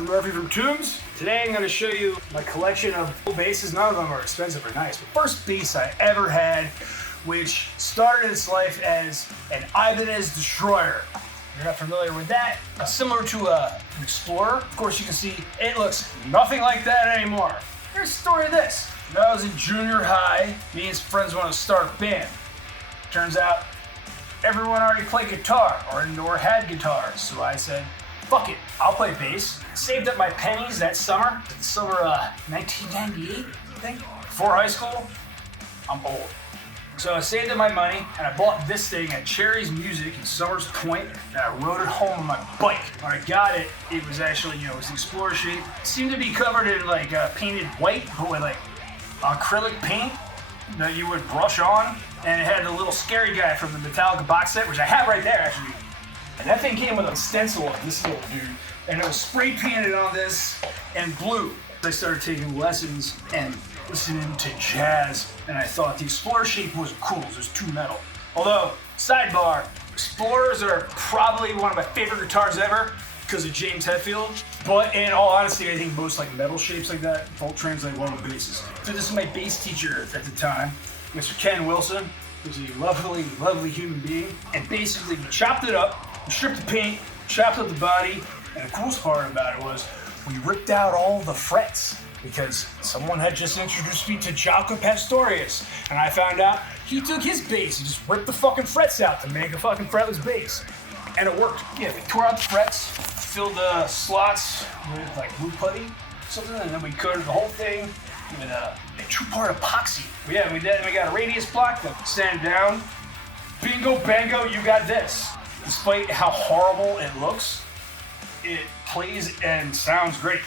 Drew Murphy from TOMBS. Today I'm going to show you my collection of basses. None of them are expensive or nice. But first bass I ever had, which started its life as an Ibanez Destroyer. If you're not familiar with that, similar to an Explorer. Of course you can see it looks nothing like that anymore. Here's the story of this. When I was in junior high, me and some friends wanted to start a band. Turns out everyone already played guitar or had guitars, so I said, fuck it, I'll play bass. Saved up my pennies that summer, the summer 1998, I think. Before high school, I'm old. So I saved up my money and I bought this thing at Cherry's Music in Summers Point, and I rode it home on my bike. When I got it, it was actually, it was the Explorer shape. It seemed to be covered in painted white, but with acrylic paint that you would brush on. And it had the little scary guy from the Metallica box set, which I have right there actually. And that thing came with a stencil of this little dude, and it was spray painted on this and blue. I started taking lessons and listening to jazz, and I thought the Explorer shape was cool. It was too metal. Although, sidebar, Explorers are probably one of my favorite guitars ever because of James Hetfield. But in all honesty, I think most metal shapes like that don't translate well to basses. So this is my bass teacher at the time, Mr. Ken Wilson, who's a lovely, lovely human being. And basically, we chopped it up, we stripped the paint, chopped up the body, and the coolest part about it was we ripped out all the frets because someone had just introduced me to Jaco Pastorius, and I found out he took his bass and just ripped the fucking frets out to make a fucking fretless bass. And it worked. Yeah, we tore out the frets, filled the slots with wood putty, something, and then we coated the whole thing with a two-part epoxy. Yeah, we did, and we got a radius block that sand down. Bingo bango, you got this. Despite how horrible it looks, it plays and sounds great.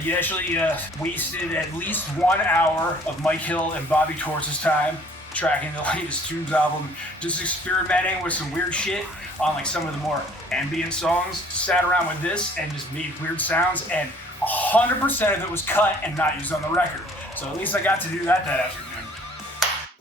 You actually wasted at least 1 hour of Mike Hill and Bobby Torres' time tracking the latest TOMBS album, just experimenting with some weird shit on some of the more ambient songs. Sat around with this and just made weird sounds, and 100% of it was cut and not used on the record. So at least I got to do that afternoon.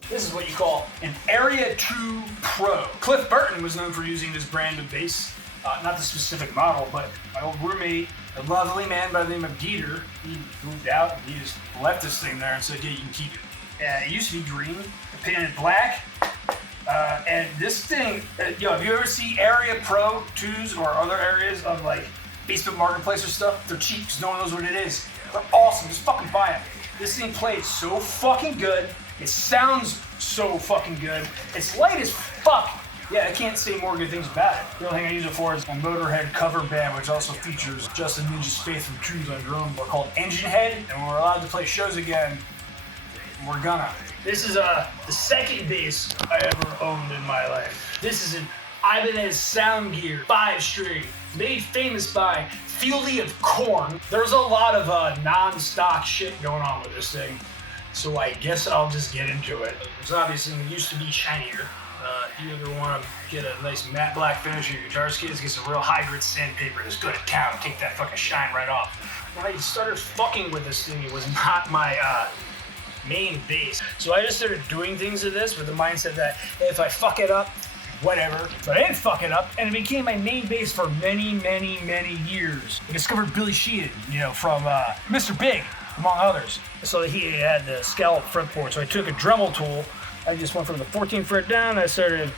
This is what you call an Area 2 Pro. Cliff Burton was known for using this brand of bass. Not the specific model, but my old roommate, a lovely man by the name of Dieter, he moved out and he just left this thing there and said, yeah, you can keep it. It used to be green, painted black, and this thing, if you ever see Area Pro 2s or other areas of Facebook Marketplace or stuff, they're cheap because no one knows what it is. They're awesome, just fucking buy them. This thing plays so fucking good, it sounds so fucking good, it's light as fuck. Yeah, I can't say more good things about it. The only thing I use it for is a Motorhead cover band, which also features Justin Ninja's Faith from TOMBS on drum. We're called Engine Head, and when we're allowed to play shows again, we're gonna. This is the second bass I ever owned in my life. This is an Ibanez Sound Gear 5-string, made famous by Fieldy of Corn. There's a lot of non-stock shit going on with this thing, so I guess I'll just get into it. It's obviously it used to be shinier. If you ever want to get a nice matte black finish on your guitar skids, get some real high grit sandpaper that's good at town, take that fucking shine right off. When I started fucking with this thing, it was not my main bass. So I just started doing things to this with the mindset that if I fuck it up, whatever. But I didn't fuck it up, and it became my main bass for many, many, many years. I discovered Billy Sheehan, from Mr. Big, among others. So he had the scallop fretboard, so I took a Dremel tool. I just went from the 14th fret down, I started,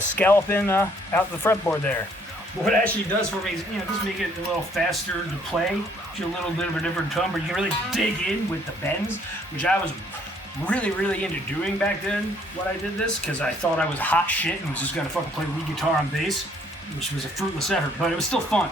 scalloping out the fretboard there. But what it actually does for me is, just make it a little faster to play. Feel a little bit of a different tone, but you can really dig in with the bends, which I was really, really into doing back then when I did this, because I thought I was hot shit and was just gonna fucking play lead guitar on bass, which was a fruitless effort, but it was still fun.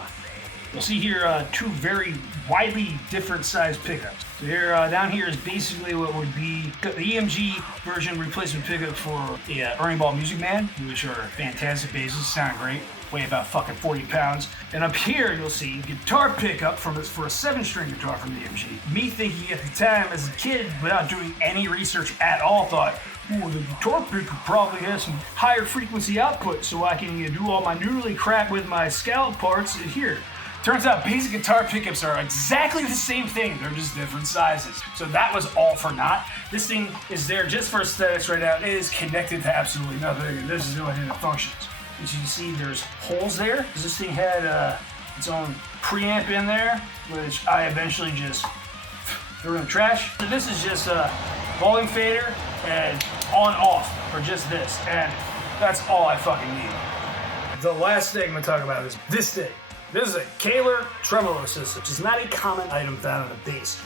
You'll see here two very widely different sized pickups. So here, down here is basically what would be the EMG version replacement pickup for the Ernie Ball Music Man, which are fantastic basses, sound great, weigh about fucking 40 pounds. And up here, you'll see guitar pickup for a 7-string guitar from the EMG. Me thinking at the time as a kid, without doing any research at all, thought, ooh, the guitar pickup probably has some higher frequency output so I can do all my noodly crap with my scallop parts here. Turns out basic guitar pickups are exactly the same thing, they're just different sizes. So that was all for naught. This thing is there just for aesthetics right now. It is connected to absolutely nothing, and this is the only thing that functions. As you can see, there's holes there, because this thing had its own preamp in there, which I eventually just threw in the trash. So this is just a volume fader and on-off for just this, and that's all I fucking need. The last thing I'm gonna talk about is this thing. This is a Kahler tremolo system, which is not a common item found on the bass.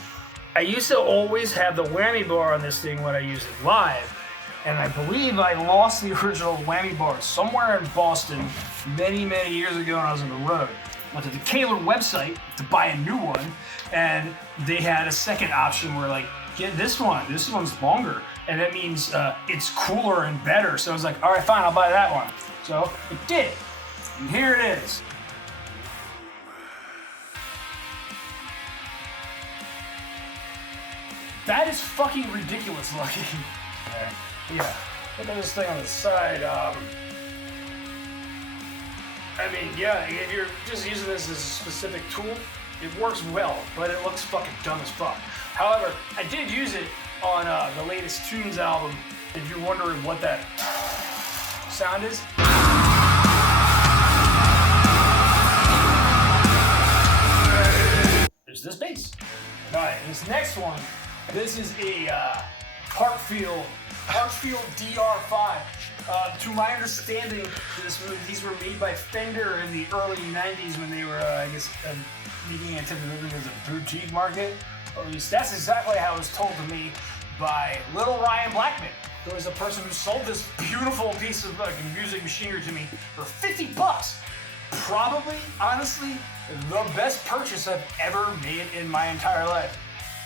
I used to always have the whammy bar on this thing when I used it live, and I believe I lost the original whammy bar somewhere in Boston many, many years ago when I was on the road. Went to the Kahler website to buy a new one, and they had a second option where like, get this one's longer, and that means it's cooler and better. So I was like, all right, fine, I'll buy that one. So I did, and here it is. That is fucking ridiculous looking. Yeah, look at this thing on the side. I mean, yeah, if you're just using this as a specific tool, it works well, but it looks fucking dumb as fuck. However, I did use it on the latest TOMBS album. If you're wondering what that sound is. There's this bass. All right, this next one, this is a Hartfield DR5. To my understanding, these were made by Fender in the early 90s when they were, I guess, being anticipated as a boutique market. Or at least that's exactly how it was told to me by Little Ryan Blackman. There was a person who sold this beautiful piece of fucking music machinery to me for 50 bucks. Probably, honestly, the best purchase I've ever made in my entire life.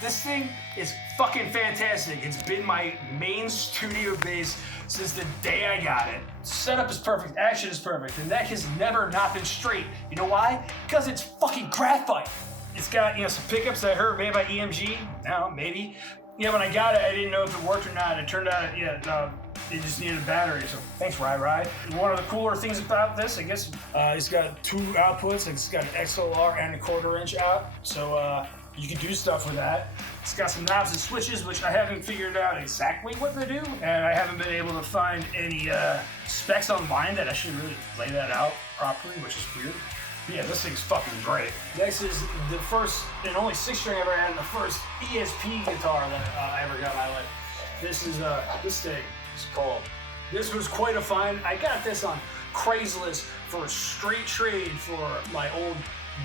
This thing is fucking fantastic. It's been my main studio bass since the day I got it. Setup is perfect, action is perfect. The neck has never not been straight. You know why? Because it's fucking graphite. It's got, some pickups that I heard made by EMG. No, maybe. Yeah, when I got it, I didn't know if it worked or not. It turned out, it just needed a battery. So thanks, Rai. One of the cooler things about this, I guess, it's got two outputs. It's got an XLR and a 1/4 inch out. So you can do stuff with that. It's got some knobs and switches, which I haven't figured out exactly what they do. And I haven't been able to find any specs online that I should really lay that out properly, which is weird. Yeah, this thing's fucking great. Next is the first and only 6-string I ever had, the first ESP guitar that I ever got in my life. This is this thing is called. This was quite a find. I got this on Craigslist for a straight trade for my old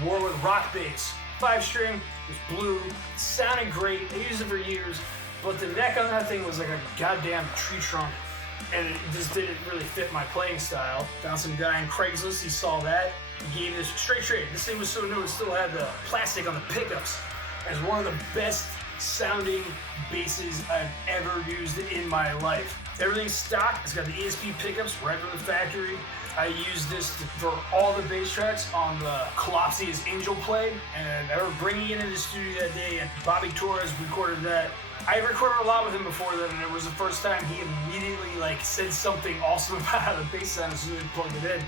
Warwood rock bass. 5-string, it was blue, it sounded great. I used it for years, but the neck on that thing was like a goddamn tree trunk, and it just didn't really fit my playing style. Found some guy on Craigslist, he saw that. He gave this straight trade. This thing was so new, it still had the plastic on the pickups. As one of the best sounding basses I've ever used in my life. Everything's stock. It's got the ESP pickups right from the factory. I used this for all the bass tracks on the Kalopsia's Angel Play, and I remember bringing it into the studio that day, and Bobby Torres recorded that. I recorded a lot with him before that, and it was the first time he immediately said something awesome about how the bass sounded as soon as he plugged it in.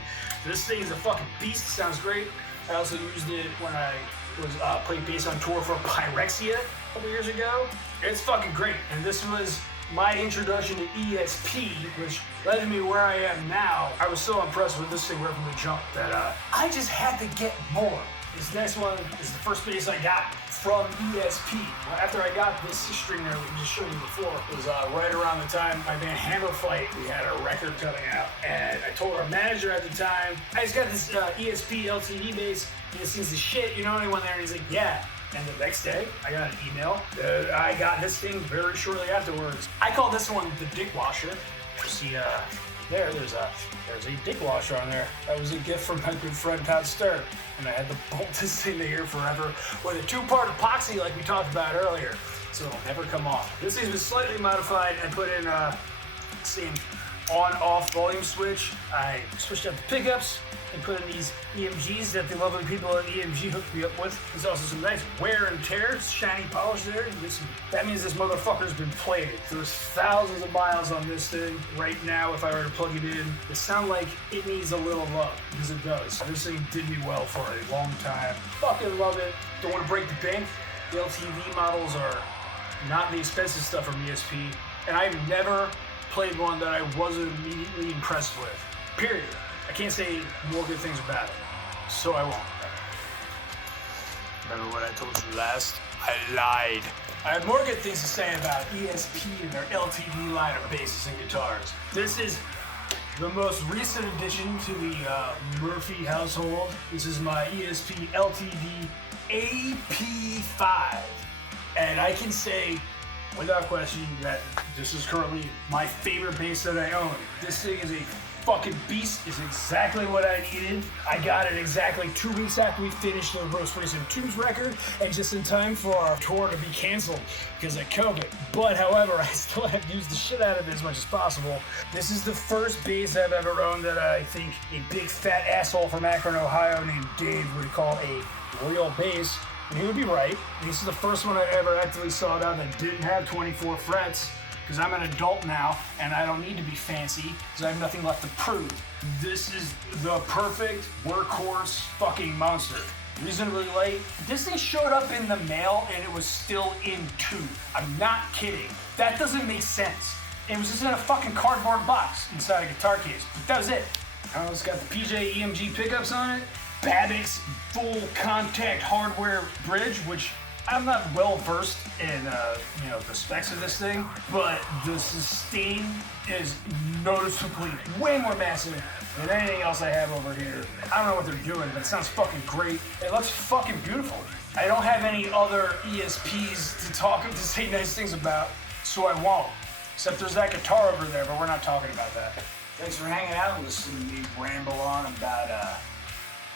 So this thing is a fucking beast. It sounds great. I also used it when I was playing bass on tour for Pyrexia a couple years ago. It's fucking great, and this was my introduction to ESP, which led to me where I am now. I was so impressed with this thing right from the jump that I just had to get more. This next one is the first bass I got from ESP. After I got this 6-string there, we just showed you before, it was right around the time my band Hammer Fight, we had a record coming out, and I told our manager at the time, I just got this ESP LTD bass, and it seems the shit, you know anyone there? And he's like, yeah. And the next day, I got an email. I got this thing very shortly afterwards. I call this one the dick washer. You see, there's a dick washer on there. That was a gift from my good friend Todd Stern. And I had to bolt this thing to here forever with a 2-part epoxy like we talked about earlier. So it'll never come off. This thing's been slightly modified. I put in same on-off volume switch. I switched out the pickups and put in these EMGs that the lovely people at EMG hooked me up with. There's also some nice wear and tear, shiny polish there. That means this motherfucker's been played. There's thousands of miles on this thing right now if I were to plug it in. It sounds like it needs a little love, because it does. This thing did me well for a long time. Fucking love it. Don't want to break the bank. The LTV models are not the expensive stuff from ESP, and I've never played one that I wasn't immediately impressed with. Period. I can't say more good things about it, so I won't. Remember what I told you last? I lied. I have more good things to say about ESP and their LTD line of basses and guitars. This is the most recent addition to the Murphy household. This is my ESP LTD AP5. And I can say, without question, that this is currently my favorite bass that I own. This thing is a fucking beast. It's exactly what I needed. I got it exactly 2 weeks after we finished the most recent TOMBS record, and just in time for our tour to be canceled because of COVID. But however, I still have used the shit out of it as much as possible. This is the first bass I've ever owned that I think a big fat asshole from Akron, Ohio named Dave would call a real bass. And he would be right. This is the first one I ever actively sought out that didn't have 24 frets, because I'm an adult now and I don't need to be fancy because I have nothing left to prove. This is the perfect workhorse fucking monster. Reasonably late. This thing showed up in the mail and it was still in tune. I'm not kidding. That doesn't make sense. It was just in a fucking cardboard box inside a guitar case. But that was it. It's got the PJ EMG pickups on it. Babbitt's full contact hardware bridge, which I'm not well versed in the specs of this thing, but the sustain is noticeably way more massive than anything else I have over here. I don't know what they're doing, but it sounds fucking great. It looks fucking beautiful. I don't have any other ESPs to say nice things about, so I won't. Except there's that guitar over there, but we're not talking about that. Thanks for hanging out and listening to me ramble on about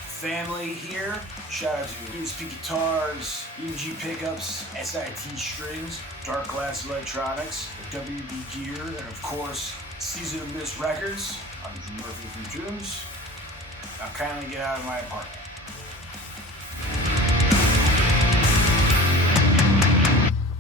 family here. Shout out to ESP guitars, EMG pickups, SIT strings, Dark Glass Electronics, WB gear, and of course, Season of Mist Records. I'm Drew Murphy from TOMBS. Now kindly get out of my apartment.